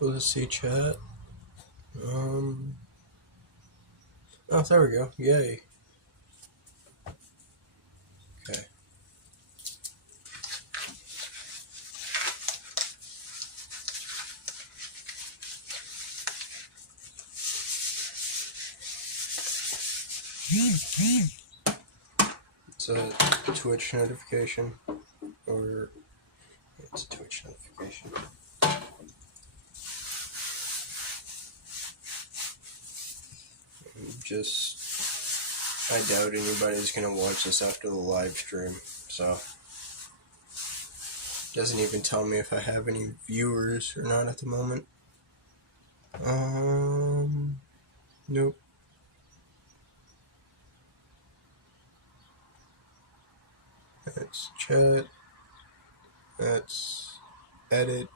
able to see chat. Oh, there we go. Yay. Okay. It's a Twitch notification, or it's a Twitch notification. I doubt anybody's gonna watch this after the live stream, so doesn't even tell me if I have any viewers or not at the moment. Nope. That's chat. That's edit.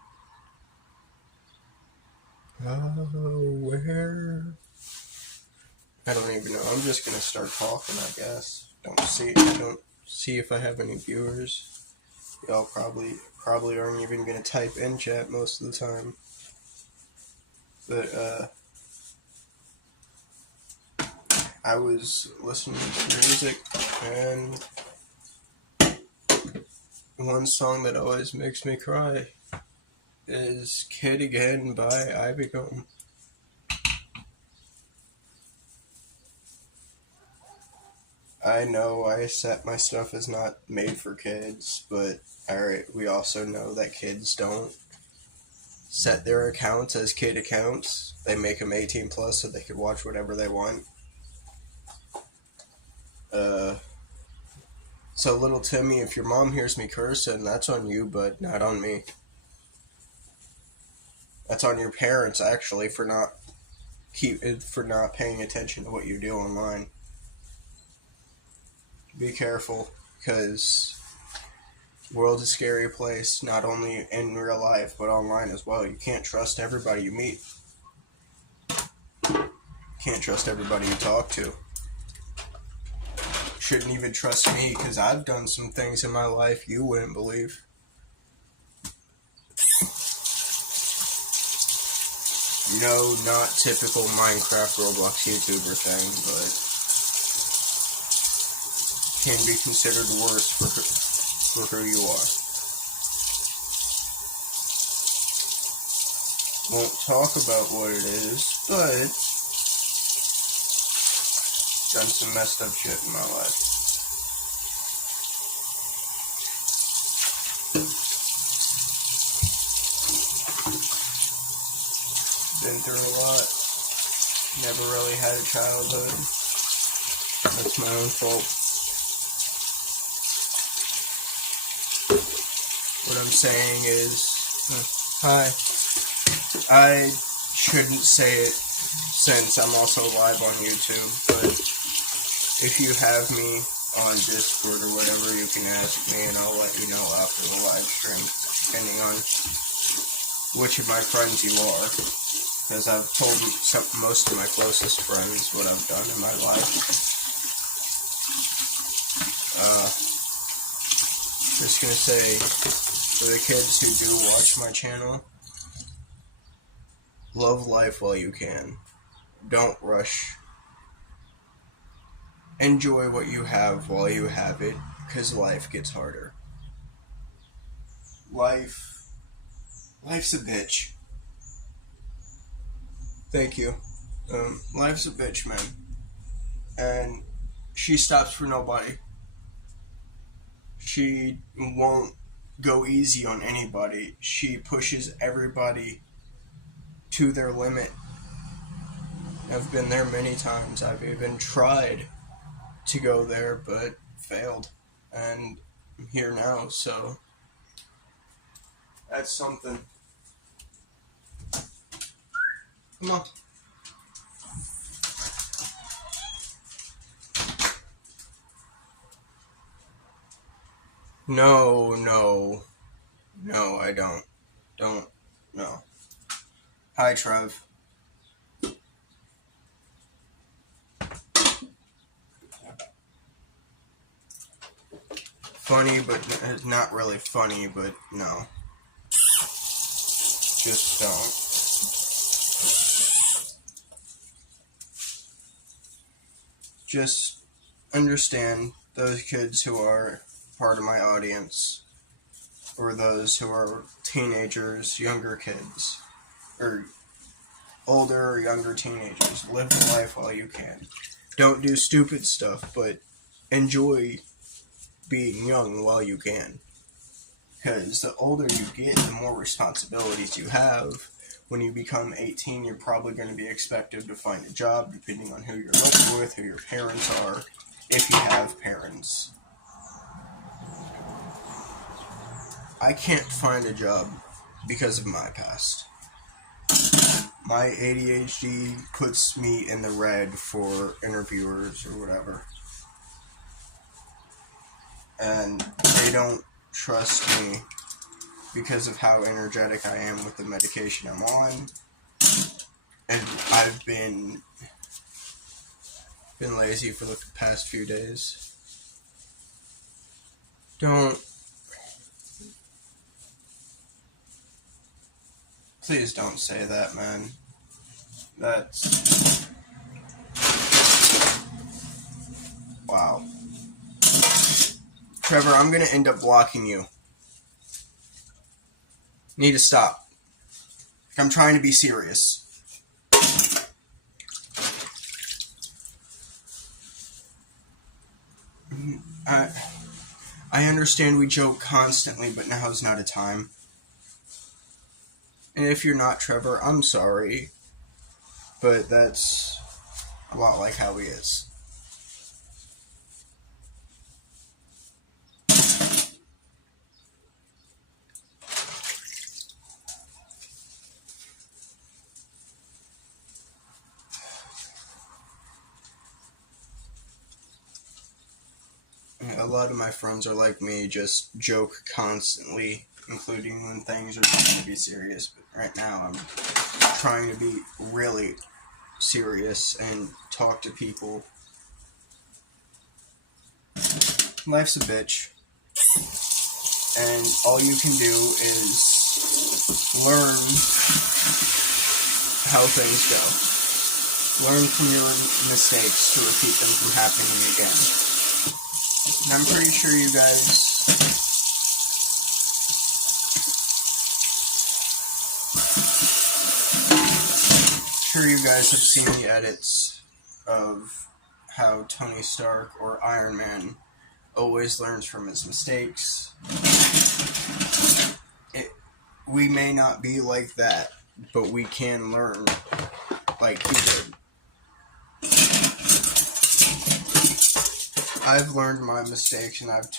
Where? I don't even know. I'm just gonna start talking, I guess. Don't see if I have any viewers. Y'all probably aren't even gonna type in chat most of the time. But I was listening to music, and one song that always makes me cry is "Kid Again" by Ivy Gum. I know I set my stuff as not made for kids, but alright, we also know that kids don't set their accounts as kid accounts. They make them 18 plus so they can watch whatever they want. So little Timmy, if your mom hears me cursing, that's on you, but not on me. That's on your parents, actually, for not paying attention to what you do online. Be careful, because the world is a scary place, not only in real life, but online as well. You can't trust everybody you meet. Can't trust everybody you talk to. Shouldn't even trust me, because I've done some things in my life you wouldn't believe. No, not typical Minecraft Roblox YouTuber thing, but can be considered worse for who you are. Won't talk about what it is, but done some messed up shit in my life. Been through a lot. Never really had a childhood. That's my own fault. What I'm saying is, hi. I shouldn't say it since I'm also live on YouTube, but if you have me on Discord or whatever, you can ask me and I'll let you know after the live stream, depending on which of my friends you are, because I've told most of my closest friends what I've done in my life. Just gonna say, for the kids who do watch my channel, love life while you can. Don't rush. Enjoy what you have while you have it, because life gets harder. Life's a bitch. Thank you. Life's a bitch, man. And she stops for nobody. She won't go easy on anybody. She pushes everybody to their limit. I've been there many times. I've even tried to go there, but failed. And I'm here now, so that's something. Come on. No, I don't. No. Hi, Trev. Funny, but not really funny, but no. Just don't. just understand those kids who are part of my audience, or those who are teenagers, younger kids, or older or younger teenagers. Live the life while you can. Don't do stupid stuff, but enjoy being young while you can. Because the older you get, the more responsibilities you have. When you become 18, you're probably going to be expected to find a job, depending on who you're living with, who your parents are, if you have parents. I can't find a job because of my past. My ADHD puts me in the red for interviewers or whatever. And they don't trust me because of how energetic I am with the medication I'm on. And I've been lazy for the past few days. Please don't say that, man. That's... Wow. Trevor, I'm gonna end up blocking you. Need to stop. I'm trying to be serious. I understand we joke constantly, but now is not a time. And if you're not Trevor, I'm sorry. But that's a lot like how he is. A lot of my friends are like me, just joke constantly, including when things are trying to be serious. But right now, I'm trying to be really serious and talk to people. Life's a bitch. And all you can do is learn how things go. Learn from your mistakes to repeat them from happening again. And I'm pretty sure you guys have seen the edits of how Tony Stark or Iron Man always learns from his mistakes. We may not be like that, but we can learn like he did. I've learned my mistakes, and I've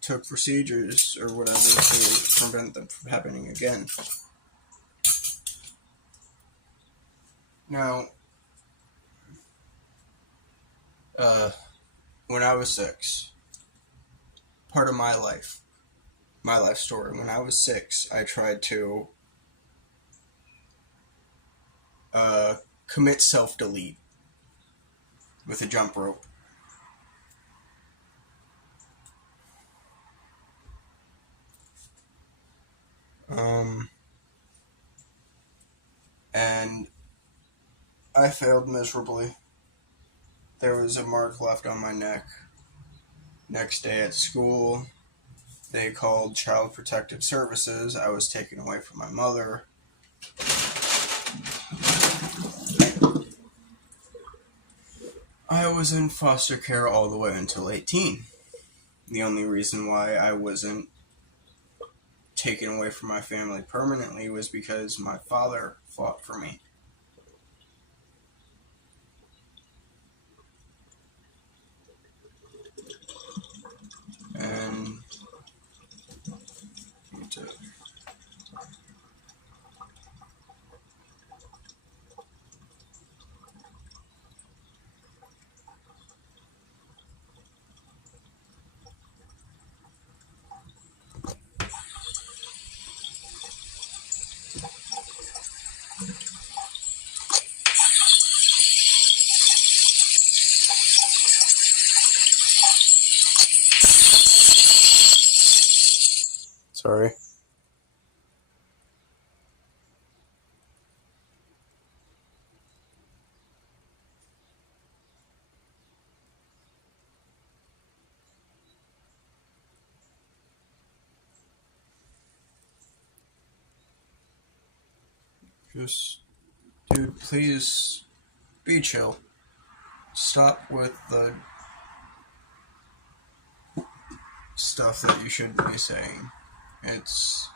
took procedures or whatever to prevent them from happening again. Now, when I was 6, part of my life story, when I was 6, I tried to commit self-delete with a jump rope. And I failed miserably. There was a mark left on my neck. Next day at school, they called Child Protective Services. I was taken away from my mother. I was in foster care all the way until 18. The only reason why I wasn't taken away from my family permanently was because my father fought for me. And sorry. Just, dude, please be chill. Stop with the stuff that you shouldn't be saying. It's...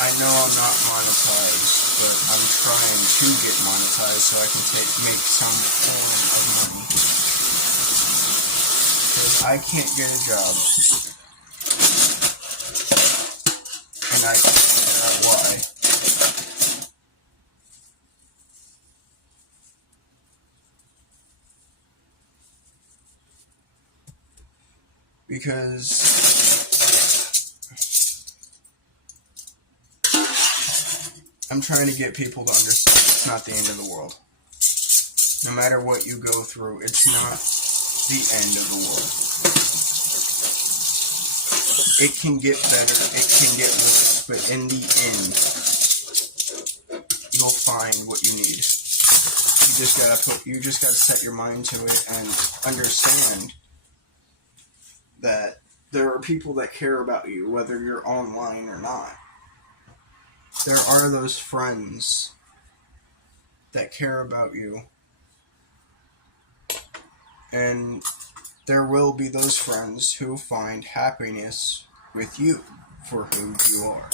I know I'm not monetized, but I'm trying to get monetized so I can make some form of money. Because I can't get a job. And I can't figure out why. Because I'm trying to get people to understand it's not the end of the world. No matter what you go through, it's not the end of the world. It can get better, it can get worse, but in the end, you'll find what you need. You just gotta set your mind to it and understand that there are people that care about you, whether you're online or not. There are those friends that care about you. And there will be those friends who find happiness with you for who you are.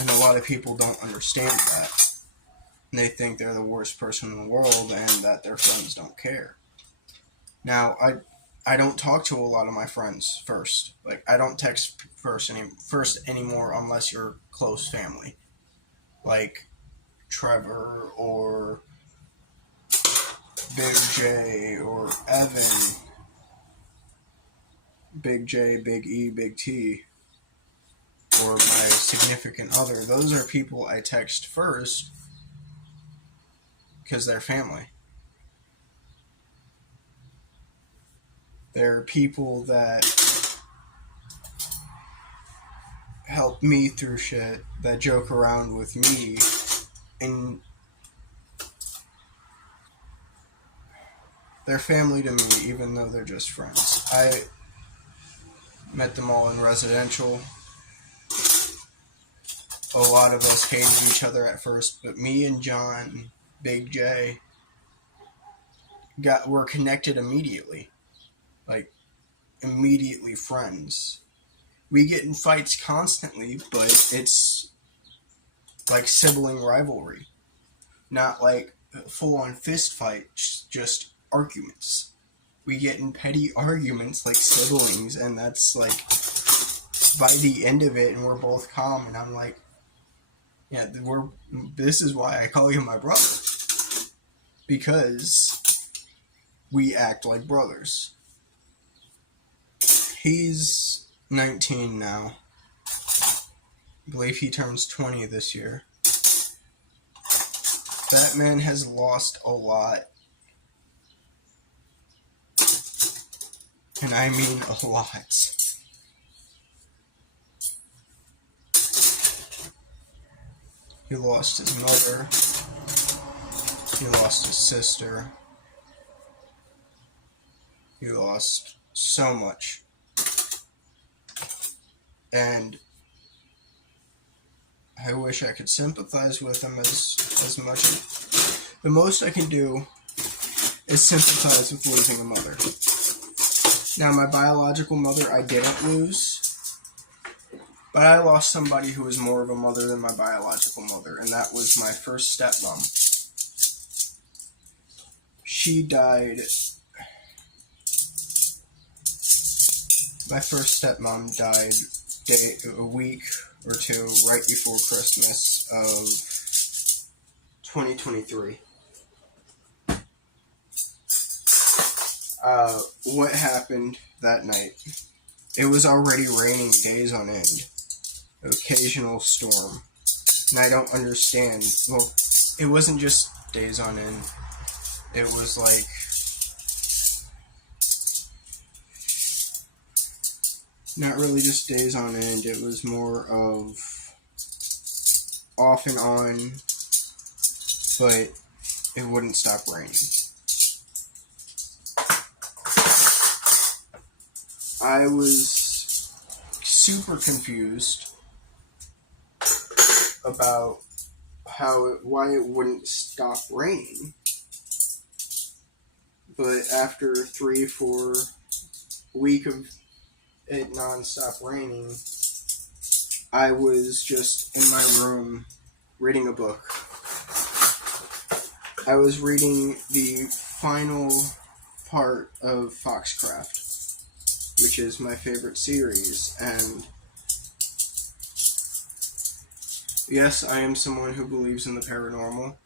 And a lot of people don't understand that. And they think they're the worst person in the world and that their friends don't care. Now, I don't talk to a lot of my friends first. Like, I don't text first anymore unless you're close family. Like Trevor or Big J or Evan. Big J, Big E, Big T. Or my significant other. Those are people I text first because they're family. They're people that help me through shit, that joke around with me, and they're family to me even though they're just friends. I met them all in residential. A lot of us hated each other at first, but me and John, Big J, were connected immediately. Like, immediately friends. We get in fights constantly, but it's like sibling rivalry. Not like full-on fist fights, just arguments. We get in petty arguments like siblings, and that's like, by the end of it, and we're both calm, and I'm like, yeah, this is why I call you my brother. Because we act like brothers. He's 19 now. I believe he turns 20 this year. That man has lost a lot. And I mean a lot. He lost his mother. He lost his sister. He lost so much. And I wish I could sympathize with him as much. The most I can do is sympathize with losing a mother. Now, my biological mother I didn't lose, but I lost somebody who was more of a mother than my biological mother, and that was my first stepmom. She died. My first stepmom died a week or two right before Christmas of 2023. What happened that night? It was already raining days on end. Occasional storm. And I don't understand. Well, it wasn't just days on end. It was like not really just days on end. It was more of off and on, but it wouldn't stop raining. I was super confused about why it wouldn't stop raining. But after 3-4 week of it non-stop raining, I was just in my room reading a book. I was reading the final part of Foxcraft, which is my favorite series, and yes, I am someone who believes in the paranormal.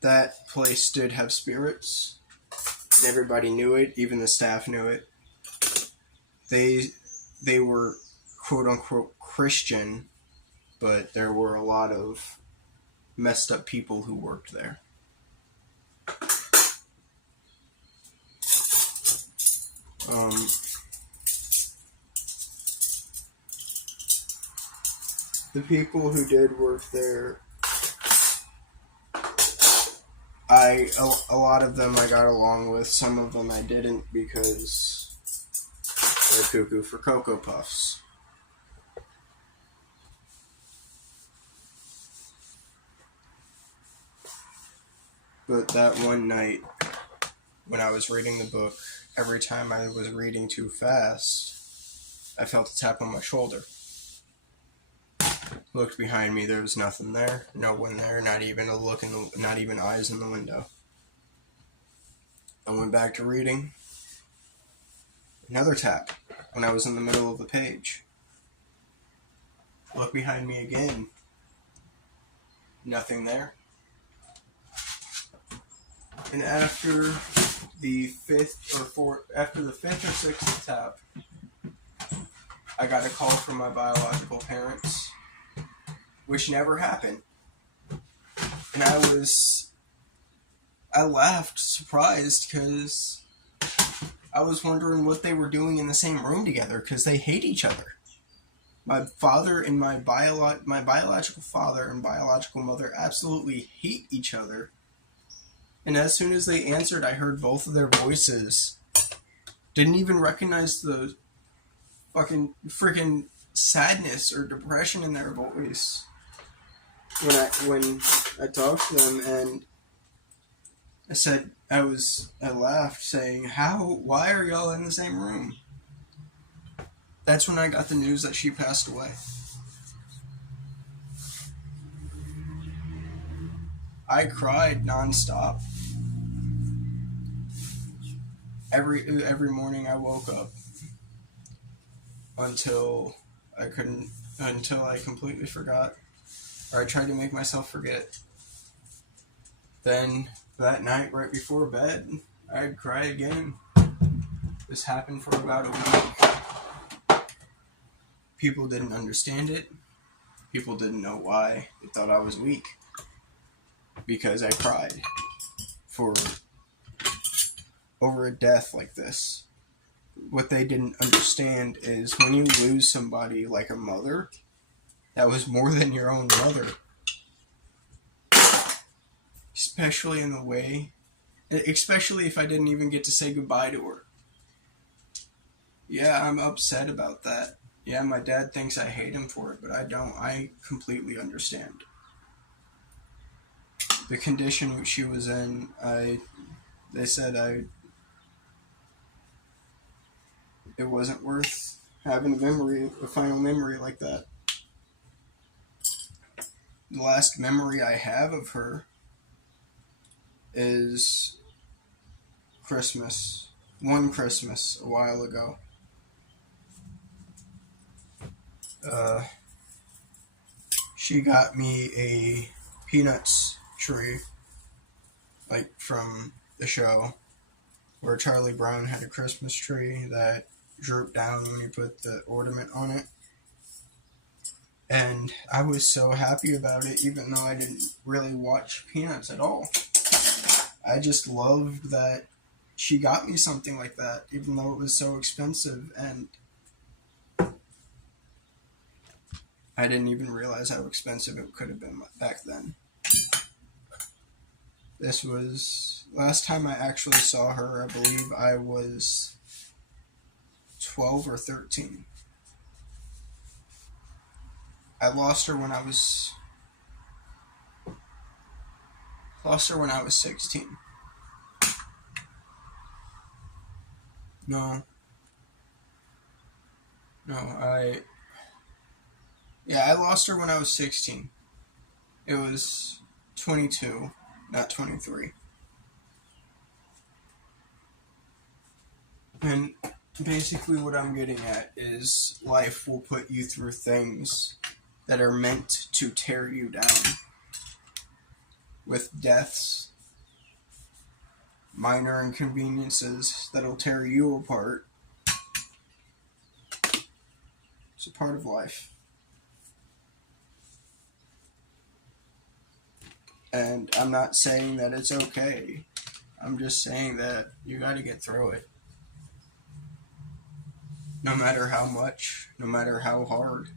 That place did have spirits. Everybody knew it, even the staff knew it. They were quote-unquote Christian, but there were a lot of messed up people who worked there. The people who did work there, a lot of them I got along with. Some of them I didn't because they're cuckoo for Cocoa Puffs. But that one night, when I was reading the book, every time I was reading too fast, I felt a tap on my shoulder. Looked behind me, there was nothing there, no one there, not even a look not even eyes in the window. I went back to reading. Another tap when I was in the middle of the page. Look behind me again. Nothing there. And after the fifth or sixth tap, I got a call from my biological parents, which never happened. And I laughed, surprised, because I was wondering what they were doing in the same room together, because they hate each other. My father and my biological father and biological mother absolutely hate each other. And as soon as they answered, I heard both of their voices. Didn't even recognize the freaking sadness or depression in their voice when I talked to them, and I laughed, saying, why are y'all in the same room? That's when I got the news that she passed away. I cried nonstop. Every morning I woke up until I completely forgot, or I tried to make myself forget. Then that night, right before bed, I'd cry again. This happened for about a week. People didn't understand it. People didn't know why. They thought I was weak because I cried over a death like this. What they didn't understand is when you lose somebody like a mother, that was more than your own mother. Especially if I didn't even get to say goodbye to her. Yeah, I'm upset about that. Yeah, my dad thinks I hate him for it, but I don't. I completely understand. The condition she was in, they said it wasn't worth having a final memory like that. The last memory I have of her is one Christmas a while ago. She got me a Peanuts tree, like from the show, where Charlie Brown had a Christmas tree that drooped down when you put the ornament on it. And I was so happy about it, even though I didn't really watch Peanuts at all. I just loved that she got me something like that, even though it was so expensive, and I didn't even realize how expensive it could have been back then. This was Last time I actually saw her, I believe I was 12 or 13. I lost her when I was 16. No, I lost her when I was 16. It was 22, not 23. And basically what I'm getting at is life will put you through things that are meant to tear you down. With deaths, minor inconveniences that'll tear you apart. It's a part of life. And I'm not saying that it's okay. I'm just saying that you gotta get through it. No matter how much, no matter how hard.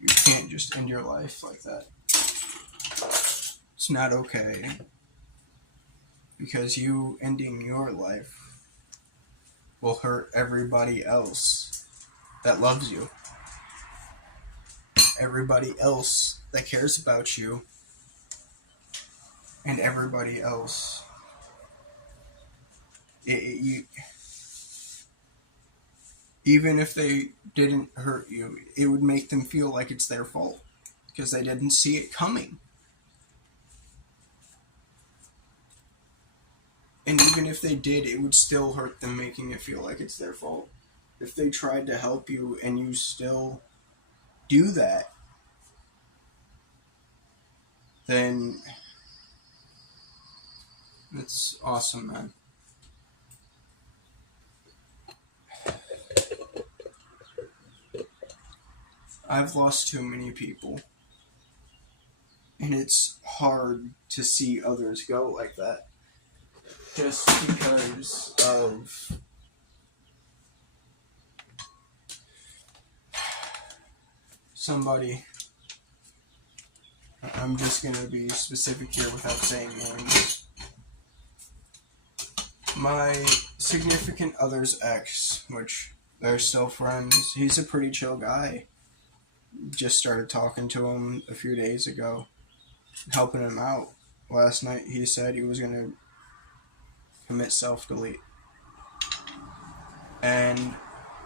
You can't just end your life like that. It's not okay. Because you ending your life will hurt everybody else that loves you. Everybody else that cares about you. And everybody else. Even if they didn't hurt you, it would make them feel like it's their fault because they didn't see it coming. And even if they did, it would still hurt them, making it feel like it's their fault. If they tried to help you and you still do that, then it's awesome, man. I've lost too many people. And it's hard to see others go like that. Just because of somebody. I'm just going to be specific here without saying names. My significant other's ex, which they're still friends, he's a pretty chill guy. Just started talking to him a few days ago, helping him out. Last night he said he was going to commit self-delete. And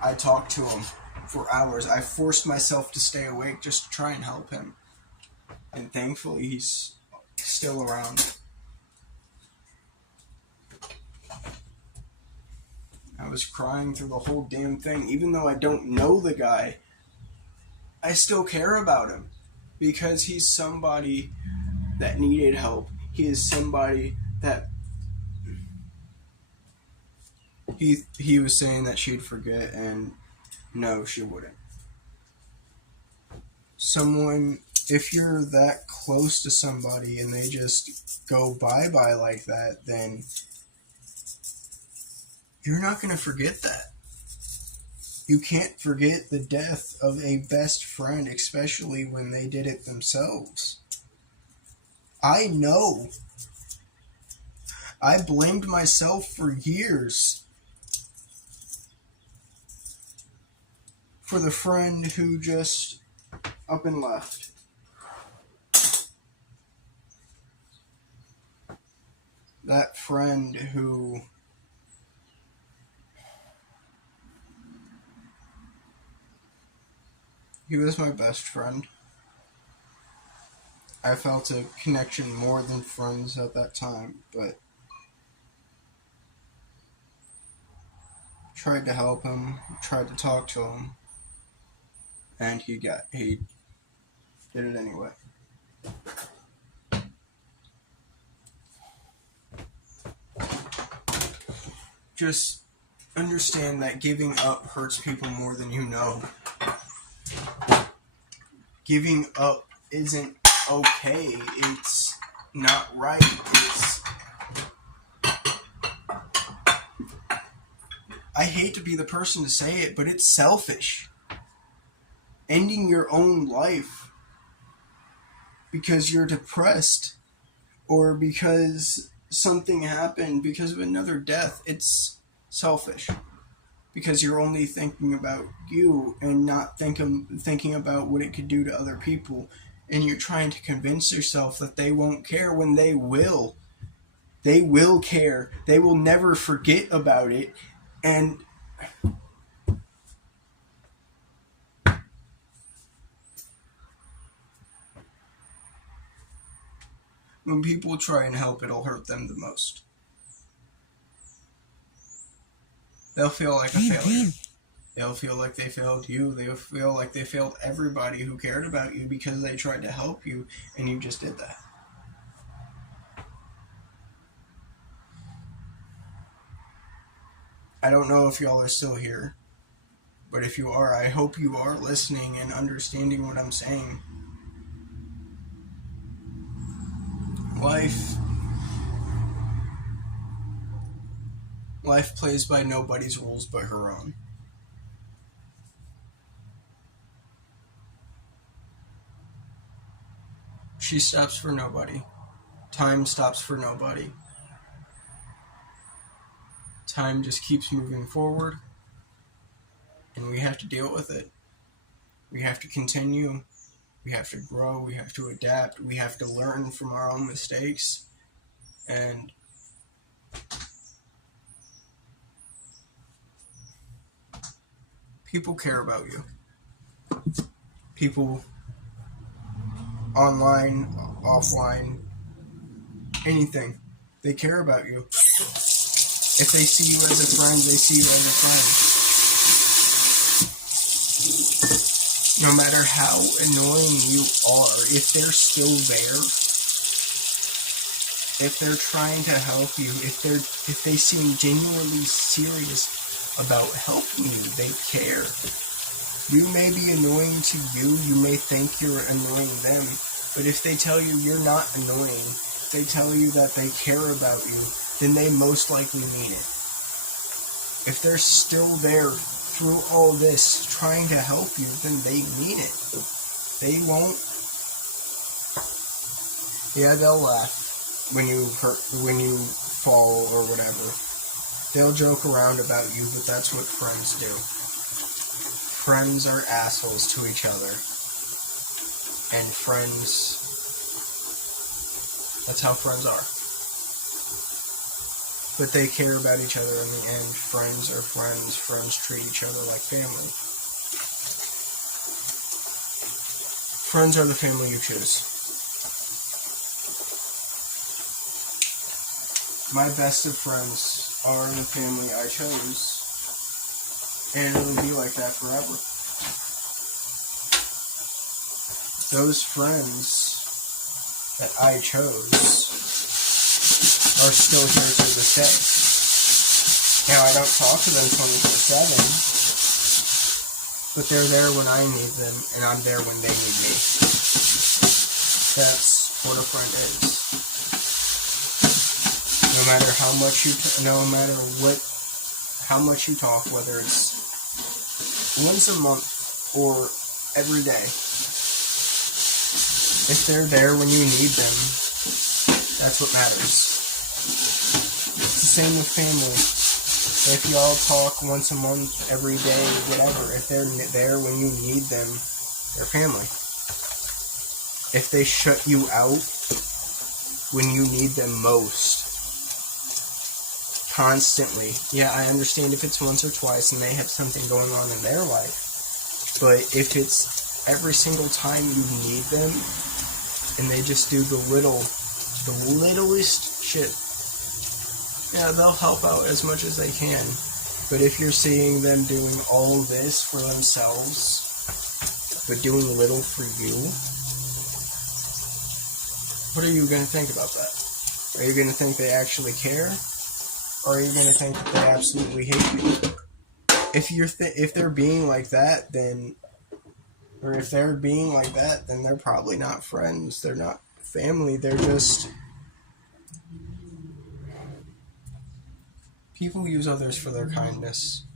I talked to him for hours. I forced myself to stay awake just to try and help him. And thankfully he's still around. I was crying through the whole damn thing. Even though I don't know the guy, I still care about him. Because he's somebody that needed help. He is somebody that he was saying that she'd forget, and no, she wouldn't. Someone, if you're that close to somebody and they just go bye-bye like that, then you're not going to forget that. You can't forget the death of a best friend, especially when they did it themselves. I know. I blamed myself for years for the friend who just up and left. That friend who he was my best friend. I felt a connection more than friends at that time, but tried to help him, tried to talk to him, and he did it anyway. Just understand that giving up hurts people more than you know. Giving up isn't okay. It's not right. I hate to be the person to say it, but it's selfish. Ending your own life because you're depressed or because something happened because of another death. It's selfish because you're only thinking about you and not thinking about what it could do to other people. And you're trying to convince yourself that they won't care when they will. They will care. They will never forget about it. And when people try and help, it'll hurt them the most. They'll feel like a failure. They'll feel like they failed you. They'll feel like they failed everybody who cared about you because they tried to help you and you just did that. I don't know if y'all are still here, but if you are, I hope you are listening and understanding what I'm saying. Life plays by nobody's rules but her own. She stops for nobody. Time stops for nobody. Time just keeps moving forward, and we have to deal with it. We have to continue. We have to grow. We have to adapt. We have to learn from our own mistakes. And people care about you. People online, offline, anything. They care about you. If they see you as a friend, they see you as a friend. No matter how annoying you are, if they're still there, if they're trying to help you, if they seem genuinely serious about helping you, they care. You may be annoying to you, you may think you're annoying them, but if they tell you you're not annoying, if they tell you that they care about you, then they most likely mean it. If they're still there through all this trying to help you, then they mean it. They won't. Yeah, they'll laugh when you fall or whatever. They'll joke around about you, but that's what friends do. Friends are assholes to each other. And friends, that's how friends are. But they care about each other in the end. Friends are friends. Friends treat each other like family. Friends are the family you choose. My best of friends are the family I chose. And it'll be like that forever. Those friends that I chose are still here to this day. Now, I don't talk to them 24/7, but they're there when I need them, and I'm there when they need me. That's what a friend is. No matter how much how much you talk, whether it's once a month or every day, if they're there when you need them, that's what matters. It's the same with family. If y'all talk once a month, every day, whatever, if they're there when you need them, they're family. If they shut you out when you need them most, constantly, yeah, I understand if it's once or twice and they have something going on in their life, but if it's every single time you need them and they just do the littlest shit, yeah, they'll help out as much as they can. But if you're seeing them doing all this for themselves, but doing little for you, what are you going to think about that? Are you going to think they actually care? Or are you going to think that they absolutely hate you? If they're being like that, then they're probably not friends. They're not family. They're just people use others for their kindness.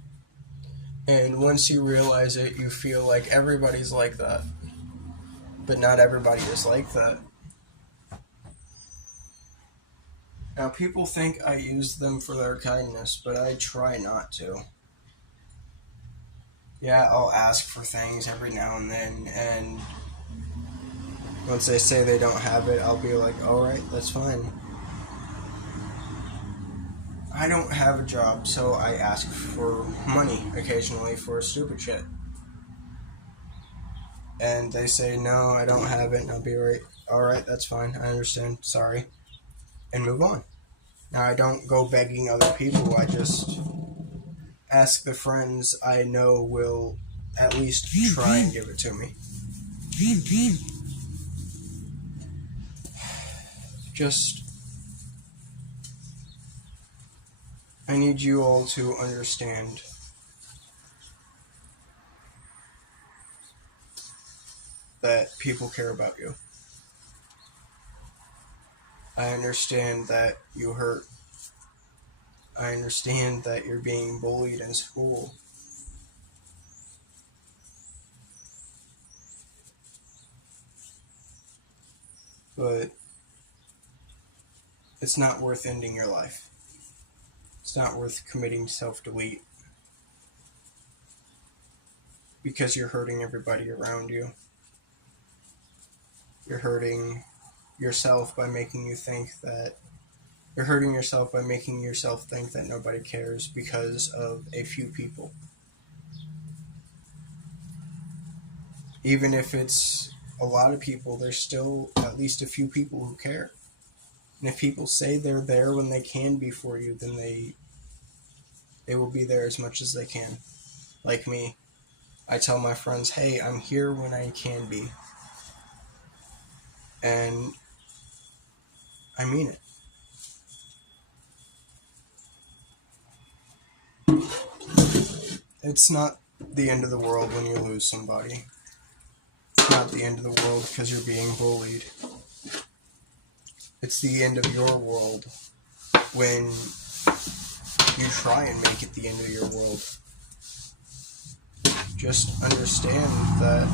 And once you realize it, you feel like everybody's like that. But not everybody is like that. Now, people think I use them for their kindness, but I try not to. Yeah, I'll ask for things every now and then, and once they say they don't have it, I'll be like, alright, that's fine. I don't have a job, so I ask for money occasionally for stupid shit. And they say, no, I don't have it, and I'll be right, alright, that's fine, I understand, sorry, and move on. Now, I don't go begging other people, I just ask the friends I know will at least try and give it to me. Just, I need you all to understand that people care about you. I understand that you hurt. I understand that you're being bullied in school. But it's not worth ending your life. It's not worth committing self-delete because you're hurting everybody around you. You're hurting yourself by making you think that you're hurting yourself by making yourself think that nobody cares because of a few people. Even if it's a lot of people, there's still at least a few people who care. And if people say they're there when they can be for you, then they will be there as much as they can. Like me, I tell my friends, hey, I'm here when I can be. And I mean it. It's not the end of the world when you lose somebody. It's not the end of the world because you're being bullied. It's the end of your world when you try and make it the end of your world. Just understand that.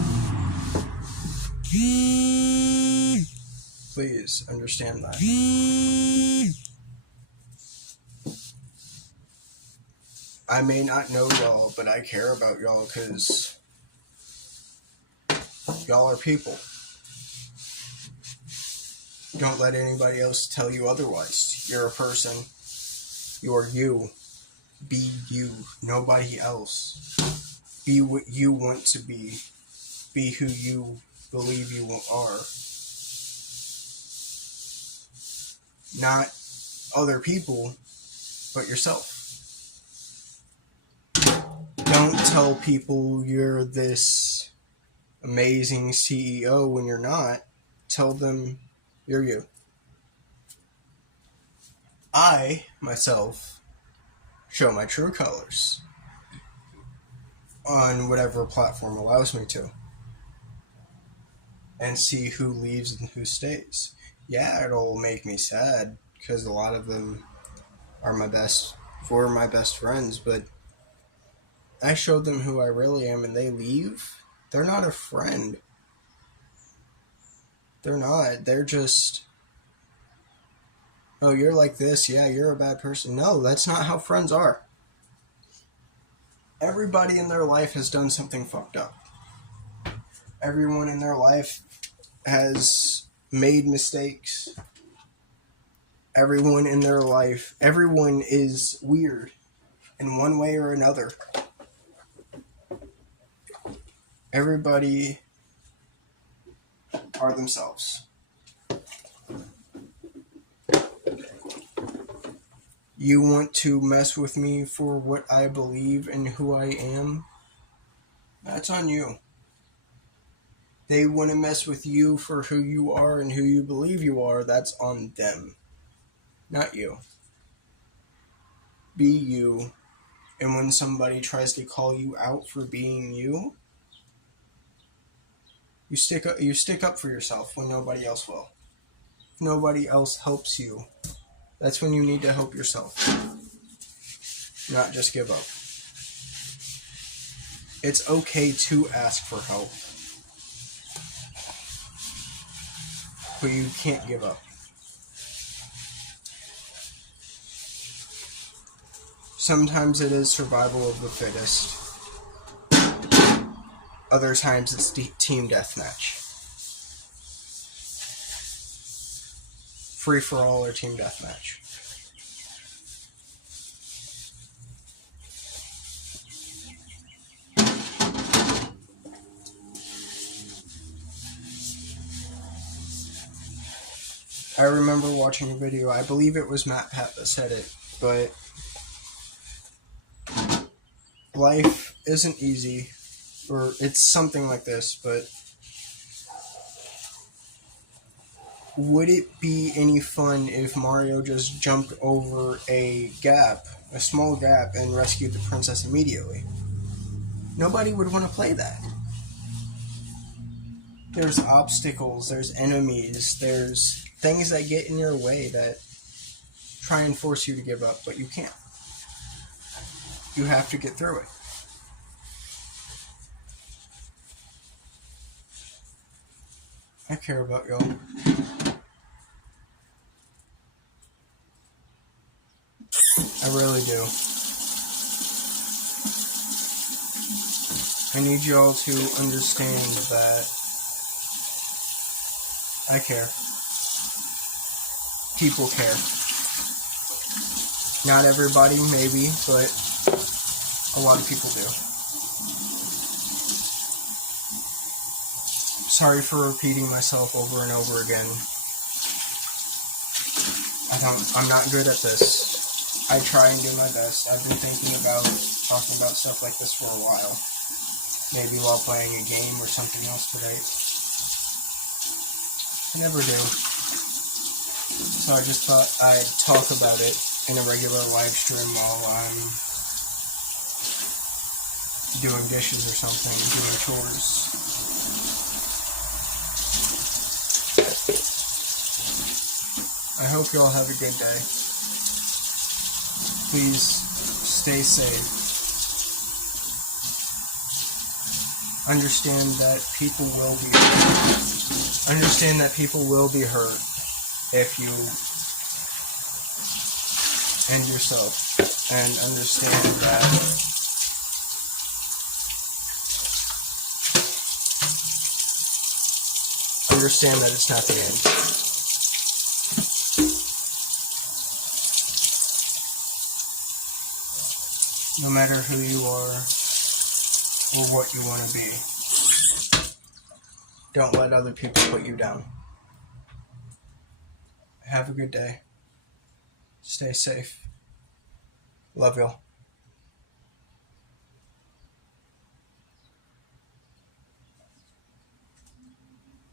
Please understand that. I may not know y'all, but I care about y'all because y'all are people. Don't let anybody else tell you otherwise. You're a person. You're you. Be you. Nobody else. Be what you want to be. Be who you believe you are. Not other people, but yourself. Don't tell people you're this amazing CEO when you're not. Tell them you're you. I, myself, show my true colors on whatever platform allows me to. And see who leaves and who stays. Yeah, it'll make me sad because a lot of them are my best friends, but I showed them who I really am and they leave. They're not a friend. They're not. They're just, oh, you're like this. Yeah, you're a bad person. No, that's not how friends are. Everybody in their life has done something fucked up. Everyone in their life has made mistakes. Everyone in their life, everyone is weird in one way or another. Everybody are themselves. You want to mess with me for what I believe and who I am? That's on you. They want to mess with you for who you are and who you believe you are. That's on them, not you. Be you. And when somebody tries to call you out for being you, you stick up for yourself when nobody else will. If nobody else helps you, that's when you need to help yourself. Not just give up. It's okay to ask for help. But you can't give up. Sometimes it is survival of the fittest. Other times it's team deathmatch. Free for all or team deathmatch. I remember watching a video, I believe it was Matt Pat that said it, but life isn't easy, or it's something like this, but would it be any fun if Mario just jumped over a gap, a small gap, and rescued the princess immediately? Nobody would want to play that. There's obstacles, there's enemies, there's things that get in your way that try and force you to give up, but you can't. You have to get through it. I care about y'all. I really do. I need y'all to understand that I care. People care. Not everybody, maybe, but a lot of people do. Sorry for repeating myself over and over again. I'm not good at this. I try and do my best. I've been thinking about talking about stuff like this for a while. Maybe while playing a game or something else today. I never do. So I just thought I'd talk about it in a regular live stream while I'm doing dishes or something, doing chores. I hope you all have a good day. Please stay safe. Understand that people will be hurt. Understand that people will be hurt if you end yourself. And understand that it's not the end. No matter who you are or what you want to be, don't let other people put you down. Have a good day. Stay safe. Love y'all.